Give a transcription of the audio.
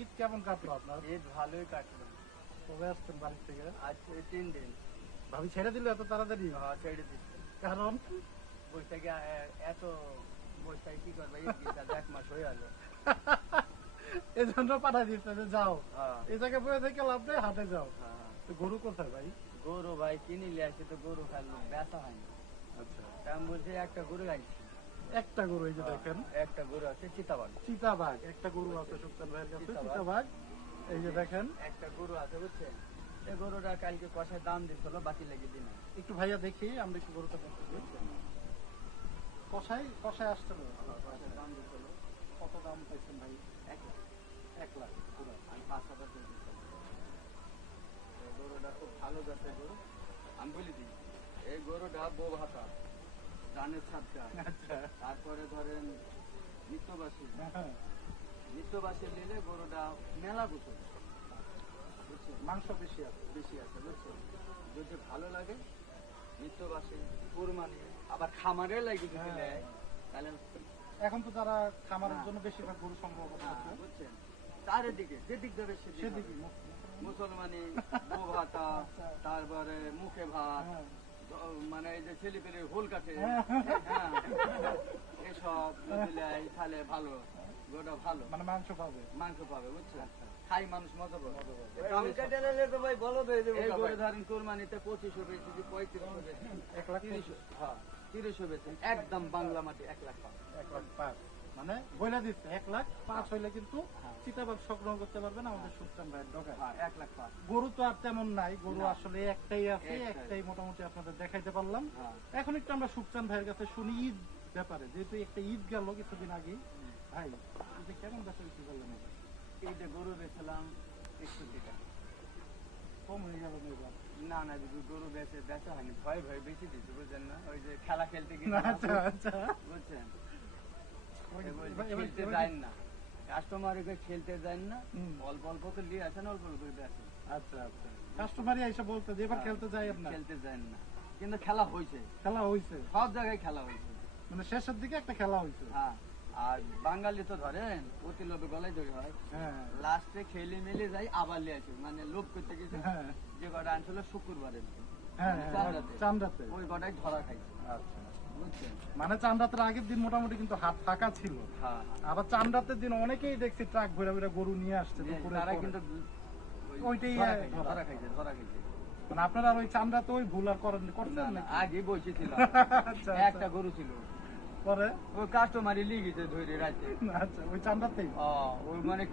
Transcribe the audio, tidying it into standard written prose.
ঈদ কেমন কাটলো আপনার? ঈদ ভালোই কাটলো। কবে আসছেন বাড়ি থেকে? আজ 3 দিন। ভাবি ছেড়ে দিল এত তাড়াতাড়ি? ছেড়ে দিচ্ছে। কারণ বৈশাখে এত বৈশাখে কি করবে, ঈদ গেছে আজ 1 মাস হয়ে গেল। এই জন্য পাঠাই দিচ্ছে যে যাও, হ্যাঁ, এই জায়গায় বসে থেকে লাভ নেই, হাটে যাও। হ্যাঁ। তো গরু কোথায় ভাই? গরু ভাই কিনে নিয়ে আসে তো গরু খাইলো বেচা হয়নি। আচ্ছা, তা আমি বলছি একটা গরু আনছি। একটা গরু এই যে দেখেন, একটা গরু আছে চিতাবাঘ। চিতাবাঘ একটা গরু আছে সুলতান ভাইয়ের কাছে, চিতাবাঘ। চিতাবাঘ এই যে দেখেন। একটা গরু আছে বুঝছেন, এই গরুটা কালকে কষায় দাম দিছিল, বাকি লেগে দিন। একটু ভাইয়া দেখি, আমরা একটু গরুটা দেখতে দিই। কষাই কষাই আসছে না? দাম দিছিল কত দাম পাইছেন ভাই? 1 লাখ। 1 লাখ পুরো। আমি 5,000 দিয়ে দিচ্ছিলাম। এই গরুটা খুব ভালো জাতের গরু। আমি বলে দিই, এই গরুটা বউ ভাতা, রানের ছাদটা, আচ্ছা, তারপরে ধরেন নিত্যবাসী। হ্যাঁ, নিত্যবাসী নিলে গরুটা মেলা গোসল বুঝছেন, মাংস বেশি আছে। বেশি আছে বুঝছেন। যদি ভালো লাগে নিত্যবাসী কুরবানি, আবার খামারে লাগে যদি হ্যাঁ। নেয় তাহলে এখন তো যারা খামারের জন্য বেশিরভাগ গরু সংগ্রহ করতেছে, বুঝছেন, চারিদিকে যেদিক যাবে সেদিকে সেদিকে মুসলমানি, বউ ভাতা, তারপরে মুখে ভাত, হ্যাঁ। মানে এই যে ছেলে পেলে হোল কাটে, হ্যাঁ। হ্যাঁ, এসব যদি নেয় তাহলে ভালো, গোটা ভালো মানে মাংস পাবে। মাংস পাবে বুঝছেন। খাই মানুষ মজা পাবে। মজা এই গরু ধরেন কোরবানিতে 2500 বেশি, 3500 বেশি, 1 লাখ 30, হ্যাঁ 3000 বেশি, একদম বাংলা মাটি 1 লাখ পাবে। 1 লাখ 5 মানে বইলা দিচ্ছে 1 লাখ 5 হইলে কিন্তু চিতাবাঘ সংগ্রহ করতে পারবেন আমাদের সুলতান ভাইয়ের ডগায়। হ্যাঁ 1 লাখ পাবে। গরু তো আর তেমন নাই, গরু না। আসলে একটাই আছে, একটাই। একটাই মোটামুটি আপনাদের দেখাইতে পারলাম। হ্যাঁ। এখন একটু আমরা সুলতান ভাইয়ের কাছে শুনি ঈদ ব্যাপারে, যেহেতু একটা ঈদ গেল কিছুদিন আগে। ভাই ঈদে কেমন বেচা বিক্রি করলেন? এবার এইটা গরু বেছিলাম 61 টাকা। কম হয়ে গেল না এবার? না না দিদি, গরু বেচা হয়নি, ভয় ভয় বেশি দিচ্ছে বুঝছেন না, ওই যে খেলা খেলতে গিয়ে আচ্ছা আচ্ছা, বুঝছেন, এবার- খেলতে এবার- যান না কাস্টমার, খেলতে যান না, হুম। অল্প অল্প করে নিয়ে আসেন, অল্প অল্প করে বেচেন। আচ্ছা আচ্ছা, কাস্টমারই এসে বলতে যে এবার খেলতে যাই না, খেলতে যান না, কিন্তু খেলা হয়েছে, খেলা হয়েছে সব জায়গায় খেলা হয়েছে। মানে শেষের দিকে একটা খেলা হয়েছে। হ্যাঁ, আর বাঙালি তো ধরেন অতি লোভে গলায় ধরে হয়, হ্যাঁ লাস্টে খেলে মেলে যাই আবার লিয়ে আসে, মানে লোভ করতে গেছে। হ্যাঁ যে কটা আনছিল শুক্রবারের দিন, হ্যাঁ, চাঁদাতে। চান্দাতে। ওই কটাই ধরা খাইছে আচ্ছা, বুঝছেন। মানে চান্দাতের আগের দিন মোটামুটি কিন্তু হাট ফাঁকা ছিল, হ্যাঁ, আবার চান্দাতের দিন অনেকেই দেখছি ট্রাক ভরে ভরে গরু নিয়ে আসছে দুপুরে তারা পরে। কিন্তু ওইটাই ধরা খাইছে, ধরা খাইছে। মানে আপনারা ওই চান্দাতে ওই ভুল আর করছেন নাকি? আগে বসেছিলাম, আচ্ছা, একটা গরু ছিল, পরে ওই কাস্টমারই লিয়ে গেছে ধরে রাতে। আচ্ছা, ওই চান্দাতেই ওই মানে